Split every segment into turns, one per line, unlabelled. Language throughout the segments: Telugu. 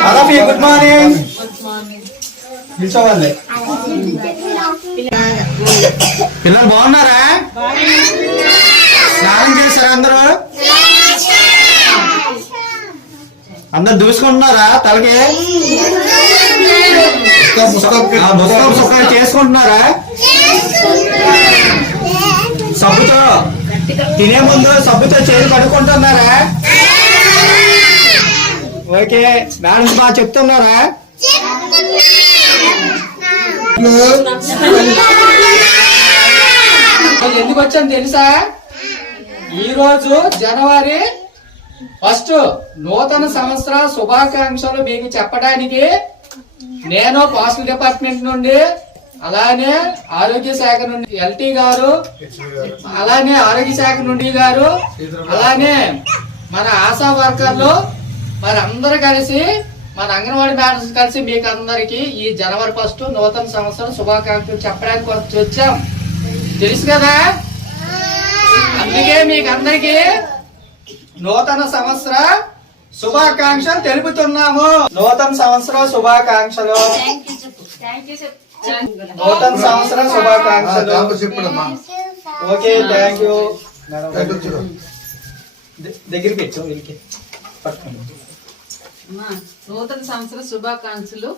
హలో గుడ్ మార్నింగ్ నిల్చోవాలి పిల్లలు బాగున్నారా స్నానం చేశారా అందరూ అందరు దూసుకుంటున్నారా తలకి? ముస్కం సుక్కలు చేసుకుంటున్నారా? సబ్బుతో తినే ముందు సబ్బుతో చేయి కడుక్కుంటున్నారా? ఓకే మేడం బాగా చెప్తున్నారా? ఎందుకు వచ్చాను తెలుసా? ఈ రోజు జనవరి ఫస్ట్ నూతన సంవత్సర శుభాకాంక్షలు మీకు చెప్పడానికి నేను పోస్టల్ డిపార్ట్మెంట్ నుండి అలానే ఆరోగ్య శాఖ నుండి ఎల్టీ గారు అలానే ఆరోగ్య శాఖ నుండి గారు అలానే మన ఆశా వర్కర్లు మరి అందరూ కలిసి మన అంగన్వాడీ మేడమ్స్ కలిసి మీకు అందరికి ఈ జనవరి ఫస్ట్ నూతన సంవత్సరం శుభాకాంక్షలు చెప్పడానికి వచ్చి వచ్చాం. తెలుసు కదా? అందుకే మీకు అందరికీ నూతన సంవత్సర శుభాకాంక్షలు తెలుపుతున్నాము నూతన సంవత్సర శుభాకాంక్షలు నూతన సంవత్సర శుభాకాంక్షలు
చెప్పడమ్మా
ఓకే థ్యాంక్ యూ దగ్గర పెట్టు వీళ్ళకి పట్టుకోండి
అమ్మా, నూతన సంవత్సర శుభాకాంక్షలు.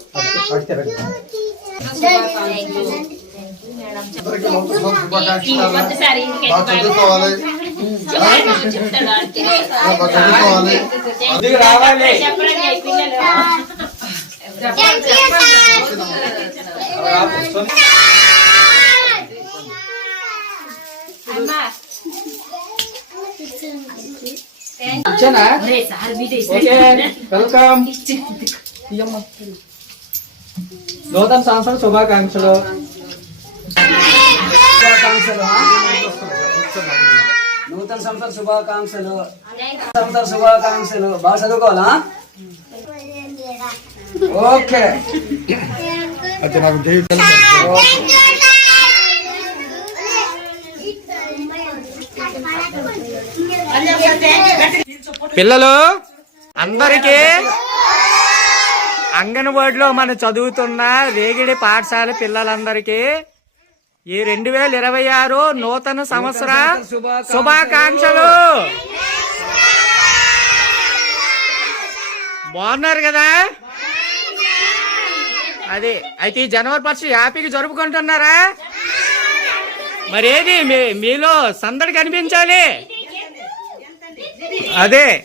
శుభాకాంక్షలు
రావాలి. ఇచ్చానా? వెల్కమ్. నూతన సంవత్సరం శుభాకాంక్షలు.
శుభాకాంక్షలు? నూతన సంవత్సర శుభాకాంక్షలు. సంవత్సర శుభాకాంక్షలు. బాగా చదువుకోవాలా? ఓకే.
పిల్లలు అందరికీ అంగన్వాడిలో మన చదువుతున్న రేగిడి పాఠశాల పిల్లలందరికీ ఈ రెండు వేల ఇరవై ఆరు నూతన సంవత్సర శుభాకాంక్షలు. బాగున్నారు కదా? అది అయితే ఈ జనవరి ఫస్ట్ హ్యాపీగా జరుపుకుంటున్నారా? మరి ఏది మీ- మీలో సందడి కనిపించాలి? అదే.